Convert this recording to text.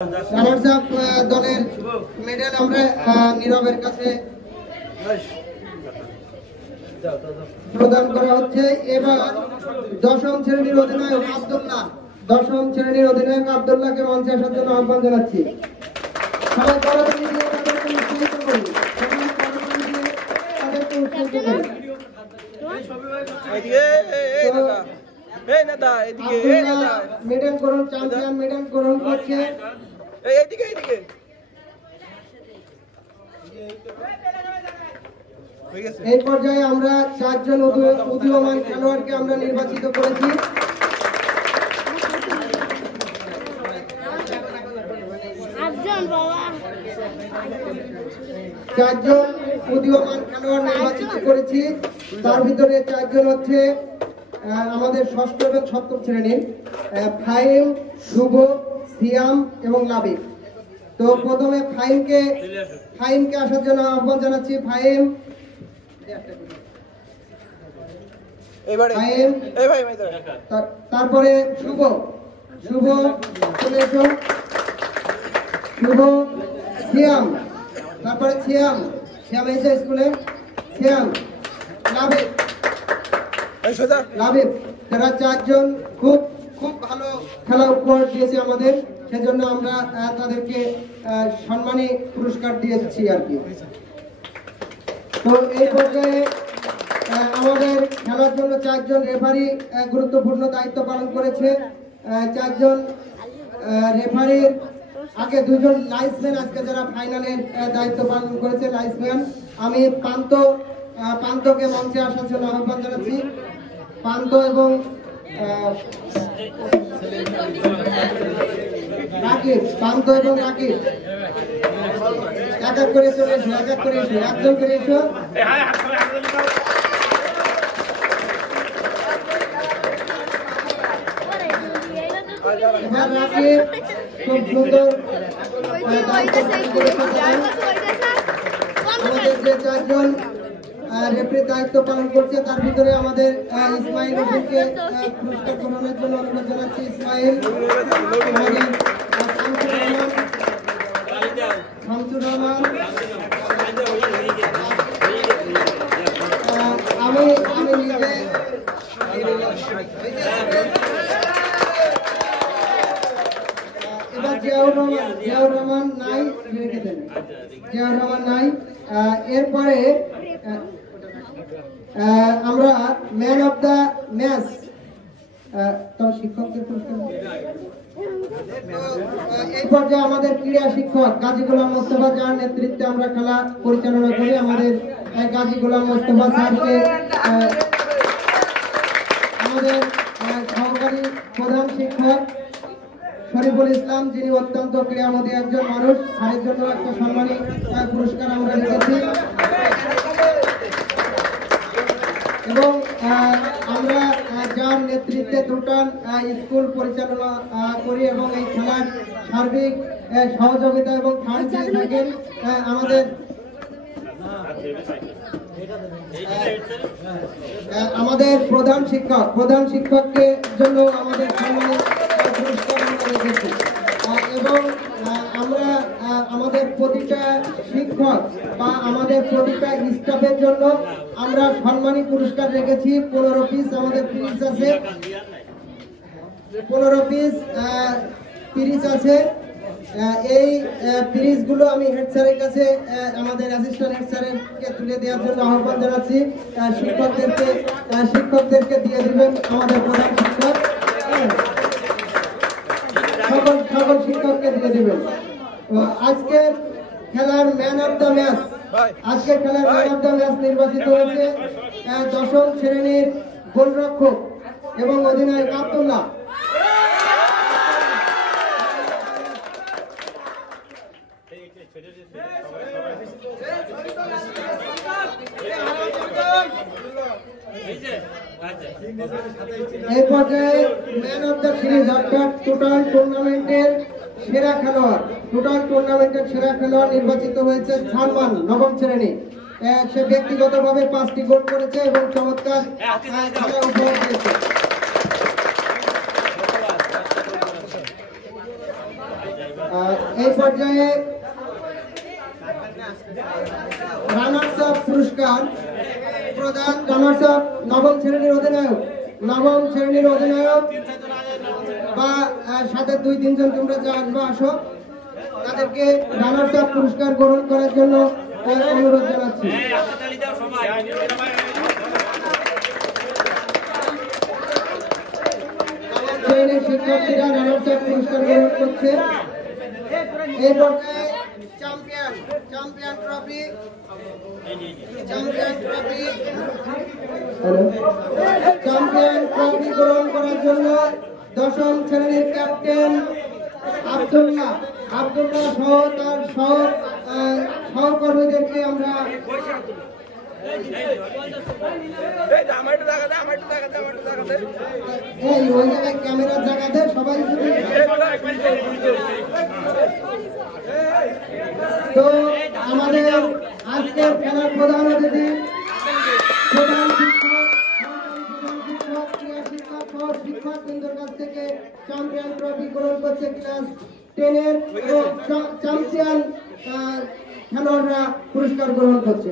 Runners up দলের medal আমরা নীরবের কাছে প্রদান করা হচ্ছে। এবার দশম শ্রেণীর অধিনায়ক আব্দুল্লাহকে মঞ্চে আসার জন্য আহ্বান জানাচ্ছি। সবাই করতালি দিয়ে তাদেরকে উৎসাহিত করি। মেডেল করুন, চ্যাম্পিয়ন মেডেল গ্রহণ করছে। এই পর্যায়ে আমরা 4 জন উদীয়মান খেলোয়াড়কে আমরা নির্বাচিত করেছি। 4 জন উদীয়মান খেলোয়াড় নির্বাচিত করেছি। তার ভিতরে 4 জন হচ্ছে আমাদের ষষ্ঠ এবং সপ্তম শ্রেণীর ফাহিম, শুভ, সিয়াম এবং লাবিব। তো প্রথমে ফাহিমকে আসার জন্য আহ্বান জানাচ্ছি। ফাহিম, তারপরে শুভ চলে এসো। শুভ, সিয়াম, তারপরে সিয়াম এসে স্কুলে। সিয়াম, লাবিব, তারা 4 জন খুব ভালো খেলা উপহার দিয়েছে আমাদের, সেজন্য আমরা তাদেরকে সম্মানী পুরস্কার দিয়েছি আর কি। তো এই পর্যায়ে আমাদের খেলার জন্য 4 জন রেফারি গুরুত্বপূর্ণ দায়িত্ব পালন করেছে। 4 জন রেফারির আগে 2 জন লাইসম্যান আজকে যারা ফাইনালের দায়িত্ব পালন করেছে লাইসম্যান। আমি পান্থকে মঞ্চে আসার জন্য আহ্বান জানাচ্ছি। পান্থ এবং রাকিব এক এক করে চলে এসো, একজন করে এসো। এবার রাকিব খুব সুন্দর আমাদের যে 4 জন রেফারির দায়িত্ব পালন করছে তার ভিতরে আমাদের ইসমাইল হোসেনকে পুরস্কার গ্রহণের জন্য অনুরোধ জানাচ্ছি। ইসমাইল, শামসুর রহমান, আমি নিজে এবার জিয়াউর রহমান নাই। এরপরে আমরা ম্যান অফ দ্য ম্যাচ শিক্ষকদের পুরস্কার। এই পর্যায়ে আমাদের ক্রীড়া শিক্ষক গাজী গোলাম মোস্তফা, যার নেতৃত্বে আমরা খেলা পরিচালনা করি, আমাদের গাজী গোলাম মোস্তফা স্যারকে, আমাদের সহকারী প্রধান শিক্ষক শরীফুল ইসলাম, যিনি অত্যন্ত ক্রীড়ামোদী একজন মানুষ, তার জন্য একটা সম্মানী পুরস্কার আমরা রেখেছি। এবং আমরা যার নেতৃত্বে দুটান স্কুল পরিচালনা করি এবং এই খেলার সার্বিক সহযোগিতা এবং ফান্ড দিয়ে থাকেন আমাদের প্রধান শিক্ষককে জন্য আমাদের সম্মানী পুরস্কার রেখেছি। এবং আমরা আমাদের প্রতিটা শিক্ষক বা আমাদের প্রতিটা স্টাফের জন্য আমরা সম্মানী পুরস্কার রেখেছি। 15 পিস আমাদের পিস আছে, 15 পিস পিরিচ আছে। এই পিরিচগুলো আমি হেড স্যারের কাছে আমাদের অ্যাসিস্ট্যান্ট হেড স্যারকে তুলে দেওয়ার জন্য আহ্বান জানাচ্ছি। শিক্ষকদেরকে দিয়ে দিবেন আমাদের প্রধান শিক্ষক, সকল শিক্ষককে দিয়ে দিবেন। আজকের খেলার ম্যান অফ দ্য ম্যাচ নির্বাচিত হয়েছে 10ম শ্রেণীর গোলরক্ষক এবং অধিনায়ক আব্দুল্লাহ। এই পর্যায়ে ম্যান অফ দ্য সিরিজ অর্থাৎ টোটাল টুর্নামেন্টের সেরা খেলোয়াড় নির্বাচিত হয়েছে সালমান, 9ম শ্রেণী। সে ব্যক্তিগতভাবে 5টি গোল করেছে এবং চমৎকার খেলা উপহার দিয়েছে। এই পর্যায়ে রানার্স আপ পুরস্কার প্রদান। রানার্স আপ নবম শ্রেণীর অধিনায়ক বা সাথে 2-3 জন তোমরা যা আসবে আসো, তাদেরকে রানার্স আপ পুরস্কার গ্রহণ করার জন্য অনুরোধ জানাচ্ছি। শ্রেণীর শিক্ষার্থীরা রানার্স আপ পুরস্কার গ্রহণ করছে। এই পর্যায়ে চ্যাম্পিয়ন ট্রফি গ্রহণ করার জন্য 10ম শ্রেণীর ক্যাপ্টেন আব্দুল্লাহ সহ তার সহকর্মীদেরকে আমরা ওই জায়গায় ক্যামেরার জায়গাতে সবাই তো আমাদের আজকের খেলার প্রধান অতিথি প্রধান শিক্ষকবৃন্দর কাছ থেকে চ্যাম্পিয়ন ট্রফি গ্রহণ করছে ক্লাস 10-এর এবং চ্যাম্পিয়ন খেলোয়াড়রা পুরস্কার গ্রহণ করছে।